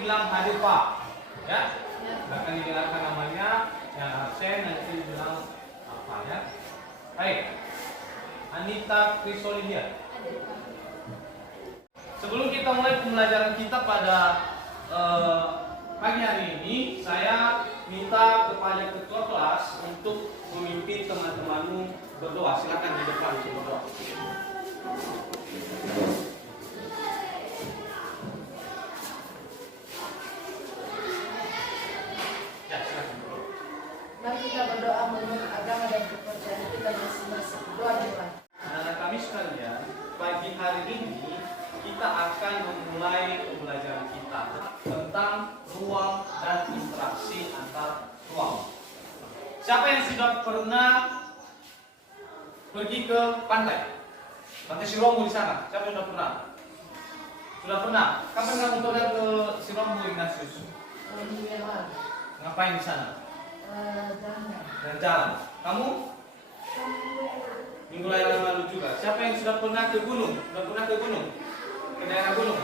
bilang hadir Pak. Ya. Akan dijelaskan namanya, yang absen nanti bilang apa ya. Baik. Anita Krisolidia. Sebelum kita mulai pembelajaran kita pada pagi hari ini, saya minta kepada ketua kelas untuk memimpin teman-temanmu berdoa. Silakan di depan berdoa. Ya, silakan. Mari kita berdoa menurut agama dan kepercayaan kita masing-masing. Doa dimulai. Anak-anak kami sekalian, pagi hari ini kita akan memulai pembelajaran kita tentang ruang dan interaksi antar ruang. Siapa yang sudah pernah pergi ke pantai? Pantai Siromu di sana. Siapa yang sudah pernah? Sudah pernah. Kapan kamu pernah ke Siromu, Ignatius? Minggu yang lalu. Ngapain di sana? Jalan. Kamu? Minggu lalu juga. Siapa yang sudah pernah ke gunung? Sudah pernah ke gunung? Ke daerah gunung?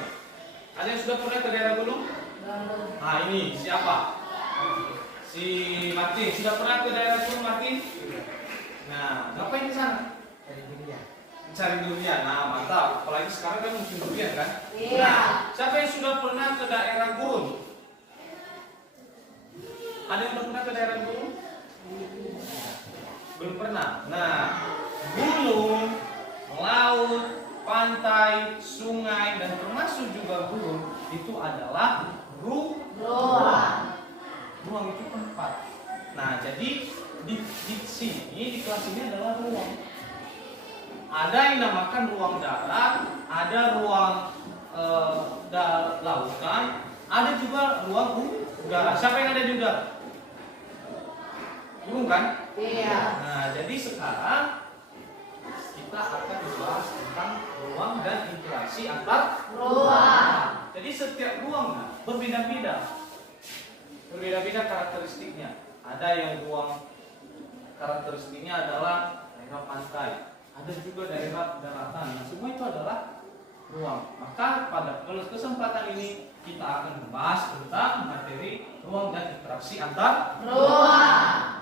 Ada yang sudah pernah ke daerah gunung? Nah, ini siapa? Si Martin. Sudah pernah ke daerah gunung, Martin? Nah, ngapain di sana? Cari durian. Nah, mantap. Apalagi sekarang kan musim durian kan? Iya. Nah, siapa yang sudah pernah ke daerah gurun? Ada yang belum pernah ke daerah gunung? Belum pernah. Nah, gunung, laut, pantai, sungai, dan termasuk juga gurun itu adalah ruang. Ruang itu tempat. Nah, jadi di sini, di kelas ini adalah ruang. Ada yang dinamakan ruang darat, ada ruang lautan, ada juga ruang udara. Siapa yang ada di udara? Bingung kan? Iya. Nah, jadi sekarang kita akan membahas tentang ruang dan interaksi antar Ruang. Jadi setiap ruang berbeda-beda. Berbeda-beda karakteristiknya. Ada yang ruang karakteristiknya adalah daerah pantai, ada juga daerah daratan. Nah, semua itu adalah ruang. Maka pada kesempatan ini kita akan membahas tentang materi ruang dan interaksi antar Ruang.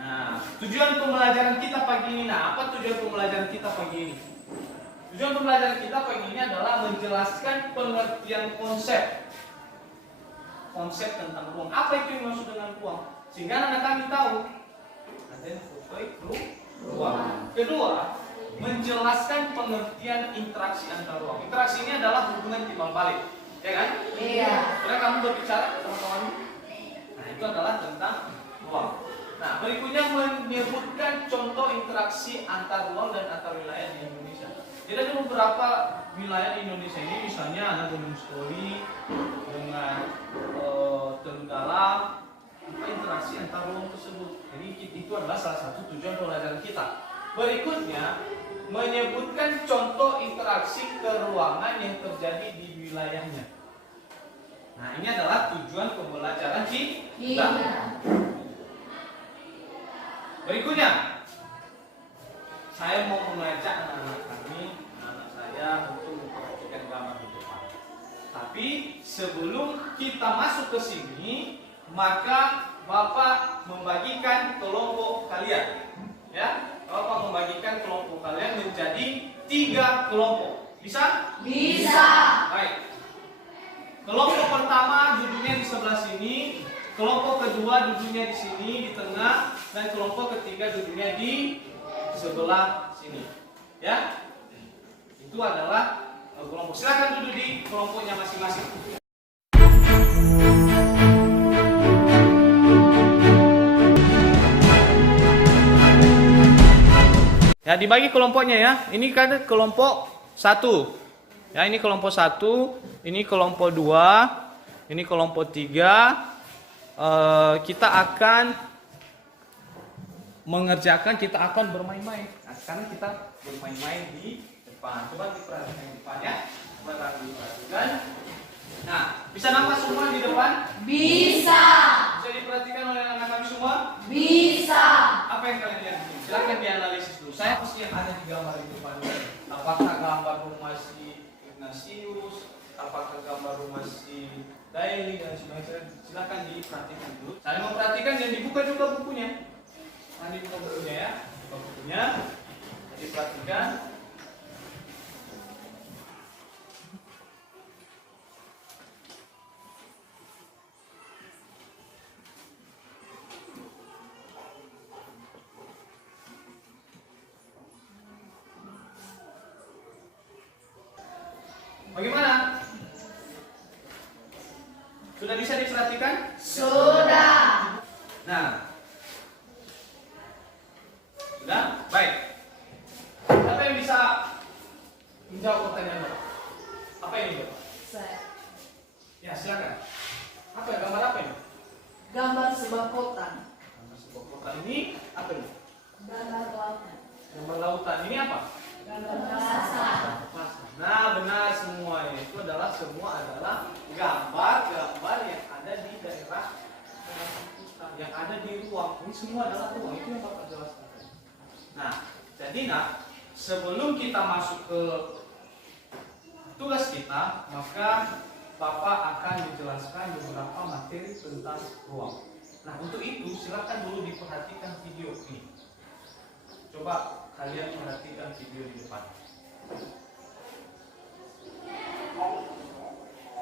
Nah, tujuan pembelajaran kita pagi ini. Nah, apa tujuan pembelajaran kita pagi ini? Tujuan pembelajaran kita pagi ini adalah menjelaskan pengertian konsep tentang ruang. Apa itu yang maksud dengan ruang? Sehingga anak kami tahu ada yang ruang. Kedua, menjelaskan pengertian interaksi antar ruang. Interaksi ini adalah hubungan timbal balik, ya kan? Iya. Karena kamu berbicara sama kawan. Nah, itu adalah tentang ruang. Nah, berikutnya menyebutkan contoh interaksi antar ruang dan antar wilayah di Indonesia. Jadi ada beberapa wilayah di Indonesia ini, misalnya ada Gunung Stori dengan Tenggala, interaksi antar ruang tersebut. Jadi itu adalah salah satu tujuan pelajaran kita. Berikutnya menyebutkan contoh interaksi keruangan yang terjadi di wilayahnya. Nah, ini adalah tujuan pembelajaran kita. Berikutnya, saya mau mengajak anak-anak kami, anak saya untuk memperhatikan gambar di depan. Tapi sebelum kita masuk ke sini, maka Bapak membagikan kelompok kalian. Ya, Bapak membagikan kelompok kalian menjadi 3 kelompok. Bisa? Bisa. Baik. Kelompok pertama duduknya di sebelah sini. Kelompok kedua duduknya di sini, di tengah, dan kelompok ketiga duduknya di sebelah sini. Ya, itu adalah kelompok. Silakan duduk di kelompoknya masing-masing. Ya, dibagi kelompoknya ya. Ini kan kelompok 1. Ya, ini kelompok 1, ini kelompok 2, ini kelompok 3. Kita akan mengerjakan, kita akan bermain-main. Nah, sekarang kita bermain-main di depan. Coba diperhatikan di depan ya. Coba diperhatikan. Nah, bisa nampak semua di depan? Bisa. Bisa diperhatikan oleh anak kami semua? Bisa. Apa yang kalian lihat? Silakan dianalisis dulu. Saya pasti yang ada di gambar di depan. Apakah gambar rumah si Ignatius? Apakah gambar rumah si daily dan sebagainya. Silakan diperhatikan dulu. Saling memperhatikan dan dibuka juga bukunya. Nah, dibuka bukunya ya. Buka bukunya. Diperhatikan. Bagaimana? Sudah bisa diperhatikan? Sudah. Nah, sudah? Baik. Siapa yang bisa menjawab pertanyaan Bapak? Apa ini Bapak? Saya. Ya, silakan. Apa ya? Gambar apa ini? Gambar sebuah kota. Gambar sebuah kota ini apa ini? Gambar lautan. Gambar lautan ini apa? Gambar pasar. Nah, benar semuanya. Itu adalah semua adalah gambar-gambar yang ada di daerah kita, yang ada di ruang. Ini semua adalah ruang. Itu yang Bapak jelaskan. Nah, jadi sebelum kita masuk ke tugas kita, maka Bapak akan menjelaskan beberapa materi tentang ruang. Nah, untuk itu silakan dulu diperhatikan video ini. Coba kalian perhatikan video di depan.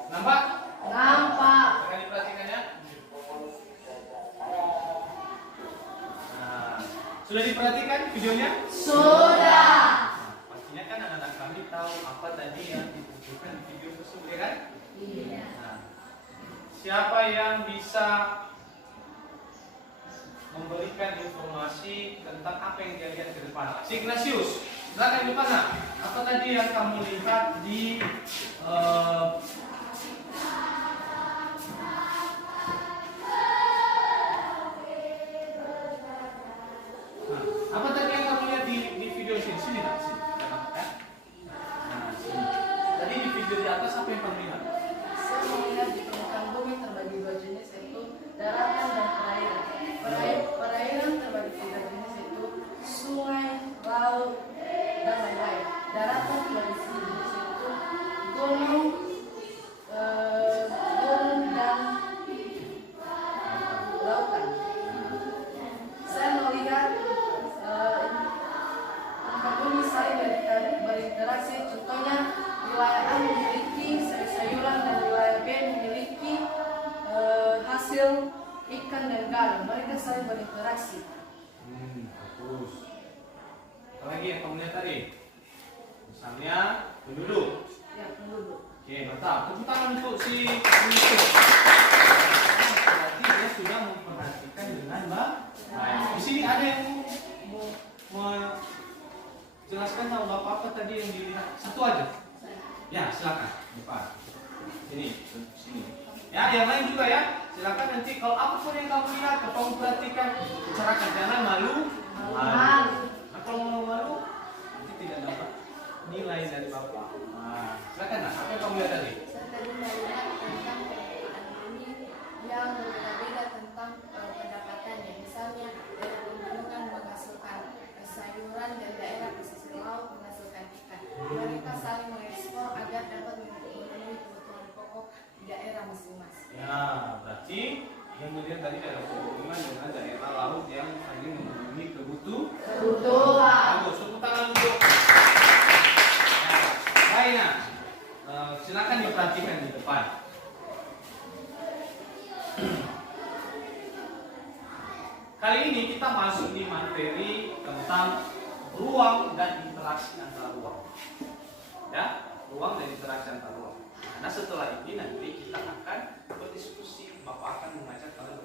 Nampak? Nampak. Akan diperhatikan ya. Nah, sudah diperhatikan videonya? Sudah. Nah, pastinya kan anak-anak kami tahu apa tadi yang ditunjukkan di video tersebut, ya kan? Iya. Nah, siapa yang bisa memberikan informasi tentang apa yang dia lihat ke depan? Si Ignatius, silakan di depan. Apa tadi yang kamu lihat di apa tadi yang kamu lihat di video sini? Sini tak? Sini. Ya? Nah, sini. Tadi di video di atas apa yang kamu lihat? Saya melihat di permukaan bumi terbagi dua jenis, yaitu daratan dan perairan. Perairan terbagi tiga jenis, yaitu sungai, laut, dan lain-lain. Daratan terbagi tiga jenis, yaitu gunung, dan lautan. Saya melihat tempat bumi saling berinteraksi. Contohnya wilayah A memiliki sayur-sayuran dan wilayah B memiliki hasil ikan dan garam. Mereka saling berinteraksi. Bagus. Apa lagi yang kamu lihat tadi? Misalnya penduduk. Ya, penduduk. Oke, mantap. Tepuk tangan untuk si penduduk. Berarti dia sudah memperhatikan dengan baik. Di sini ada yang mau menjelaskan tahu Bapak apa tadi yang dilihat? Satu aja. Ya, silakan. Depan. Sini. Ya, yang lain juga ya. Silakan nanti kalau apapun yang kamu lihat, kamu perhatikan, bicarakan, jangan malu. Nah, kalau malu, nanti tidak dapat nilai dari Bapak. Nah, silakan. Apa yang kamu lihat tadi? Saya tadi melihat tentang permukaan bumi yang berbeda-beda tentang pendapatannya. Misalnya daerah pegunungan menghasilkan sayuran dan daerah pesisir laut menghasilkan ikan. Mereka saling mengekspor agar dapat memenuhi kebutuhan pokok di daerah masing-masing. Ya, berarti yang melihat tadi daerah pegunungan dengan daerah laut yang saling memenuhi kebutuhan. Bagus, tepuk tangan untuk. Ya, baik. Silakan diperhatikan di depan. Kali ini kita masuk di materi tentang ruang dan interaksi antara ruang. Ya, ruang dan interaksi antara ruang. Nah, setelah ini nanti kita akan berdiskusi. Bapak akan mengajak kalian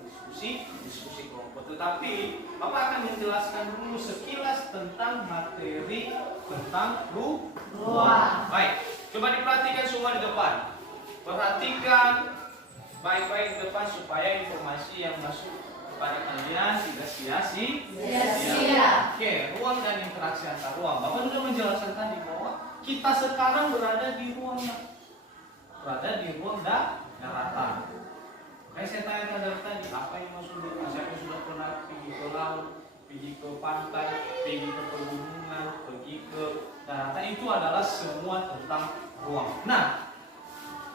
diskusi kelompok. Tetapi Bapak akan menjelaskan dulu sekilas tentang materi tentang ruang. Baik, coba diperhatikan semua di depan. Perhatikan baik-baik di depan supaya informasi yang masuk kepada kalian tidak sia-sia. Oke, ruang dan interaksi antar ruang. Bapak sudah menjelaskan tadi bahwa kita sekarang berada di ruang daratan. Kayak saya tanya tadi, apa yang masuk di rumah? Siapa sudah pernah pergi ke laut, pergi ke pantai, pergi ke pegunungan, pergi ke daratan? Itu adalah semua tentang ruang. Nah,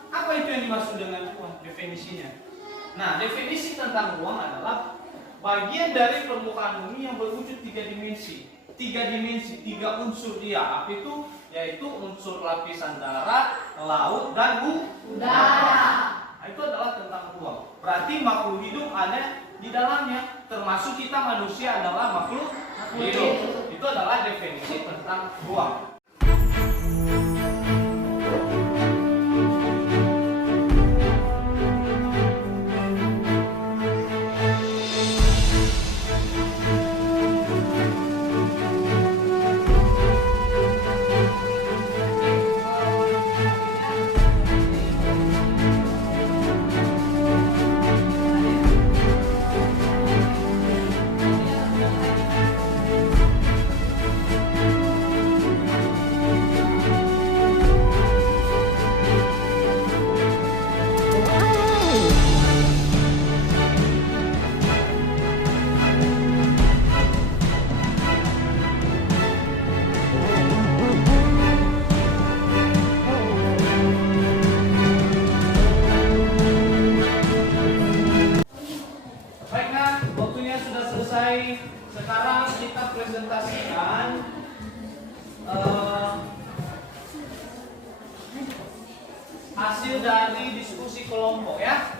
Apa itu yang dimaksud dengan ruang? Definisinya. Nah, definisi tentang ruang adalah bagian dari permukaan bumi yang berwujud tiga dimensi. Tiga unsur dia. Apa itu? Yaitu unsur lapisan darat, laut, dan udara. Nah, itu adalah tentang ruang. Berarti makhluk hidup ada di dalamnya, termasuk kita manusia adalah makhluk hidup. Itu adalah definisi tentang ruang. Baiklah, waktunya sudah selesai. Sekarang kita presentasikan hasil dari diskusi kelompok ya.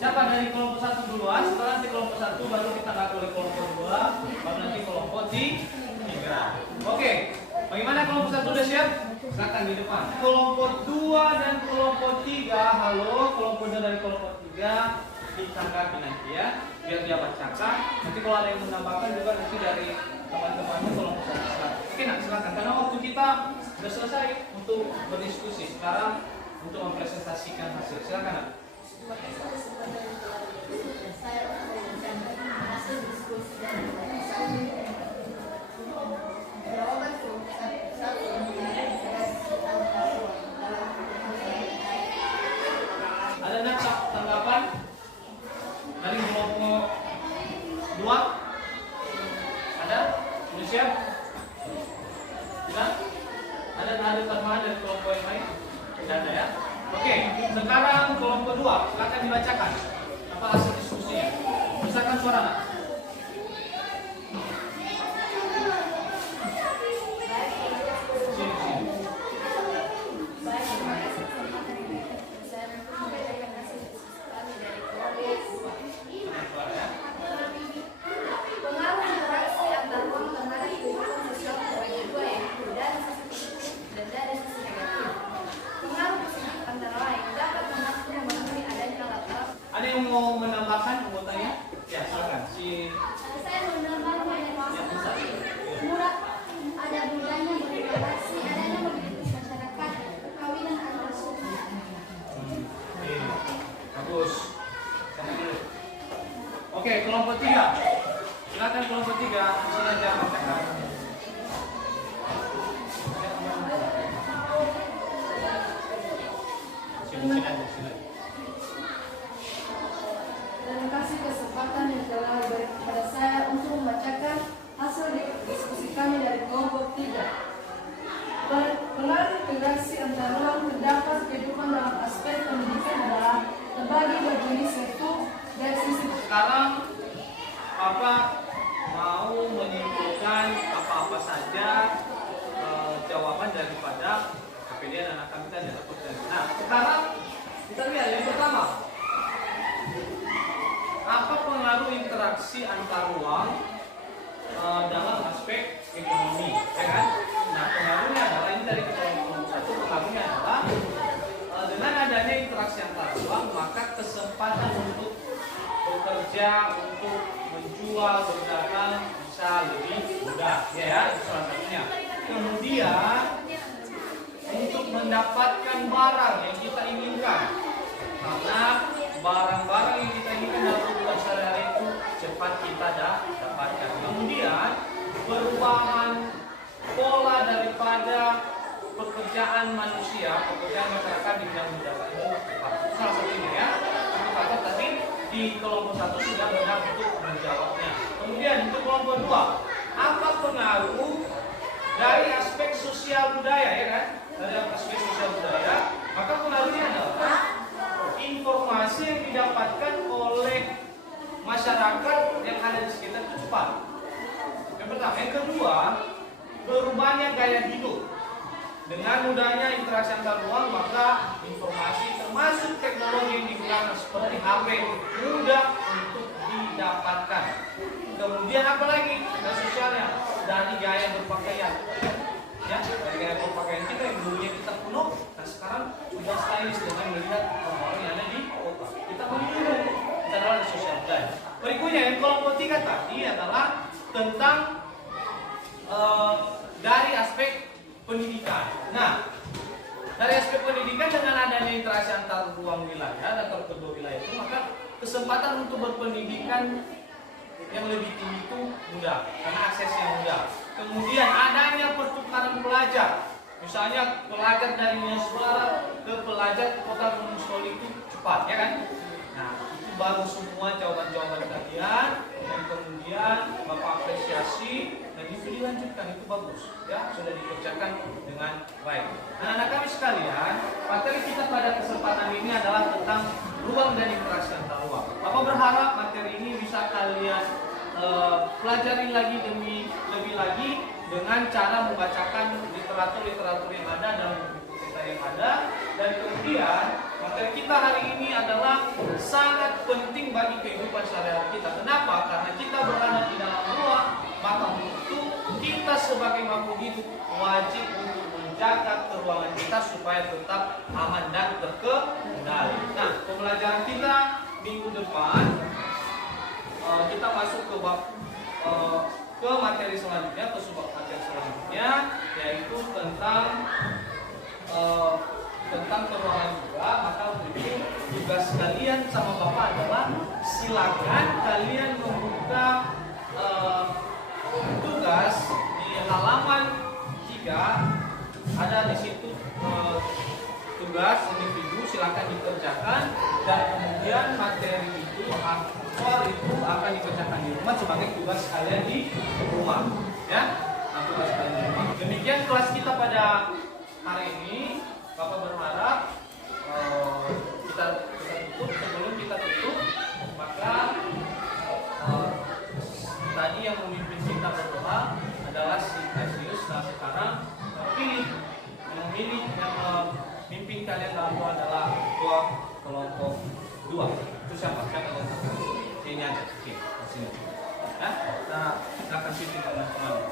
Siapa dari kelompok 1 duluan? Setelah nanti kelompok 1 baru kita ngadu oleh kelompok 2, baru nanti kelompok 3. Oke, bagaimana kelompok 1 udah siap? Silakan di depan. Kelompok 2 dan kelompok 3, halo, kelompok 2 dan kelompok 3 ditanggapi nanti ya, biar dia bacakan. Nanti kalau ada yang menambahkan juga nanti dari teman-temannya kelompok 1. Oke, nah silakan. Karena waktu kita sudah selesai untuk berdiskusi. Sekarang untuk mempresentasikan hasil. Silakan. Nak. Saya memberikan hasil diskusi dan jawaban satu Ada nak tanggapan dari kelompok 2? Ada? Sudah siap? Tidak? Ada tambahan dari kelompok yang lain? Tidak ada ya? Oke, sekarang kelompok 2, silakan dibacakan apa hasil diskusinya. Misalkan suara nak. Sini, sini. Baik, terima kasih kesempatan yang diberikan. Saya membacakan hasil diskusi kami dari kelompok 2. Dengan suara ya. Pengaruh interaksi antar ruang terhadap kehidupan sosial terbagi dua, yaitu dari sisi positif dan dari sisi negatif. Pengaruh positif antara lain dapat membantu memenuhi adanya latar. Ada yang mau menambahkan anggotanya? Ya, silakan. Saya menambahkan Ya, bisa. murah, ada budaya berinteraksi, adanya mobilitas masyarakat, perkawinan antar suku. Bagus. Sana dulu. Oke, kelompok 3. Silakan kelompok 3, di sini aja bacakan. Sini aja, sini. Terima kasih kesempatan yang telah diberikan kepada saya untuk membacakan hasil diskusi kami dari kelompok 3. Pengaruh integrasi antar ruang terdapat kehidupan dalam aspek pendidikan adalah terbagi berjenis, yaitu dari sisi. Sekarang Bapak mau menyimpulkan apa-apa saja jawaban daripada KPD dan anak kami tadi. Nah, sekarang kita lihat yang pertama. Apa pengaruh interaksi antar ruang dalam aspek ekonomi, ya kan? Nah, pengaruhnya adalah ini dari kelompok 1. Pengaruhnya adalah dengan adanya interaksi antar ruang, maka kesempatan untuk bekerja, untuk menjual, berdagang bisa lebih mudah, ya, itu salah satunya. Kemudian untuk mendapatkan barang yang kita inginkan, karena barang-barang yang kita inginkan dalam kehidupan sehari-hari itu cepat kita dapatkan. Kemudian perubahan pola daripada pekerjaan manusia, pekerjaan masyarakat di bidang pendidikan itu cepat. Salah satunya ya. Itu kata tadi di kelompok 1 sudah benar untuk menjawabnya. Kemudian untuk kelompok 2, apa pengaruh dari aspek sosial budaya, ya kan? Dari aspek sosial budaya, maka pengaruhnya adalah mudahnya interaksi antar ruang, maka informasi termasuk teknologi yang digunakan seperti HP mudah untuk didapatkan. Kemudian apalagi dan sosialnya, dari gaya berpakaian, ya, dari gaya berpakaian kita yang dulunya kita kuno, nah sekarang sudah stylish dengan melihat orang-orang yang ada di kota. Kita meniru, kita adalah sosial budaya. Berikutnya yang kelompok 3 tadi adalah tentang dari aspek pendidikan. Nah, dari aspek pendidikan dengan adanya interaksi antar ruang wilayah atau kedua wilayah itu, maka kesempatan untuk berpendidikan yang lebih tinggi itu mudah karena aksesnya mudah. Kemudian adanya pertukaran pelajar, misalnya pelajar dari Niaswara ke pelajar ke kota Gunung Soli itu cepat, ya kan? Nah, itu baru semua jawaban-jawaban kalian, dan kemudian Bapak apresiasi dan itu dilanjutkan, itu bagus, ya, sudah dikerjakan dengan baik. Nah, anak kami sekalian, materi kita pada kesempatan ini adalah tentang ruang dan interaksi antar ruang. Bapak berharap materi ini bisa kalian pelajari lagi lebih lagi dengan cara membacakan literatur-literatur yang ada dan buku kita yang ada. Dan kemudian materi kita hari ini adalah sangat penting bagi kehidupan sehari-hari kita. Kenapa? Karena kita berada di dalam ruang, maka untuk kita sebagai makhluk hidup wajib untuk menjaga keruangan kita supaya tetap aman dan terkendali. Nah, pembelajaran kita minggu depan kita masuk ke ke materi selanjutnya, ke subbab materi selanjutnya, yaitu tentang keruangan juga. Maka untuk tugas kalian sama Bapak adalah silakan kalian membuka tugas di halaman 3, ada di situ tugas individu, silakan dikerjakan, dan kemudian materi itu itu akan dikerjakan di rumah sebagai tugas kalian di rumah, ya. Nah, tugas kalian di rumah. Demikian kelas kita pada hari ini. Bapak berharap kita tutup. Sebelum kita tutup, maka tadi yang memimpin kita berdoa adalah si Cassius. Nah, sekarang yang memimpin kalian dalam doa adalah doa kelompok 2. Itu siapa? Siapa? Ini aja, oke, sini. Ya, kita akan pimpin teman-teman.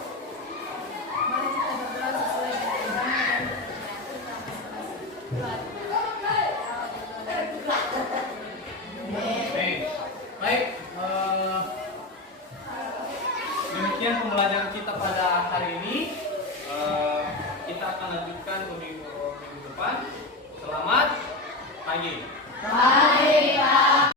Mari kita berdoa sesuai dengan agama dan Baik, demikian pembelajaran kita pada hari ini. Kita akan lanjutkan ke minggu depan. Selamat pagi.